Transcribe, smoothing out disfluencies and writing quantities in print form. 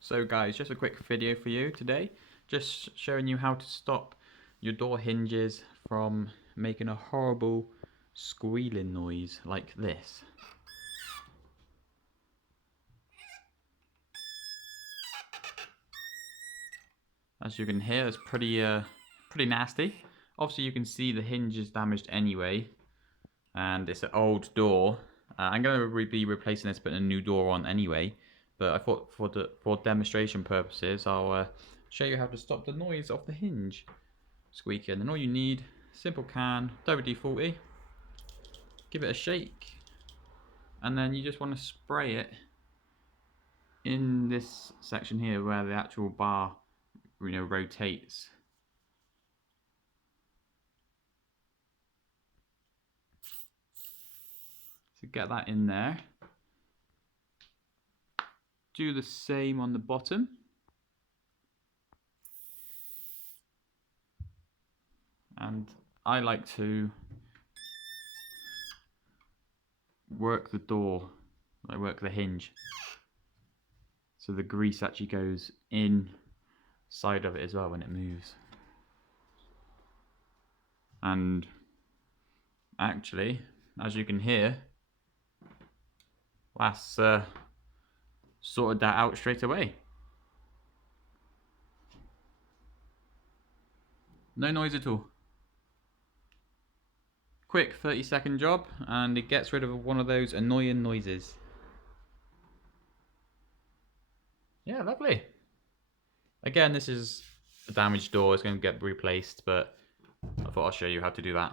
So guys, just a quick video for you today, just showing you how to stop your door hinges from making a horrible squealing noise like this. As you can hear, it's pretty nasty. Obviously you can see the hinge is damaged anyway, and it's an old door. I'm going to be replacing this, putting a new door on anyway. But I thought for demonstration purposes, I'll show you how to stop the noise of the hinge squeaking. And all you need, simple can, WD-40, give it a shake, and then you just want to spray it in this section here where the actual bar, rotates. So get that in there. Do the same on the bottom. And I like to work the door, I work the hinge, so the grease actually goes inside of it as well when it moves. And actually, as you can hear, that's sorted that out straight away. No noise at all. Quick 30-second job, and it gets rid of one of those annoying noises. Yeah, lovely. Again, this is a damaged door, it's going to get replaced, but I thought I'll show you how to do that.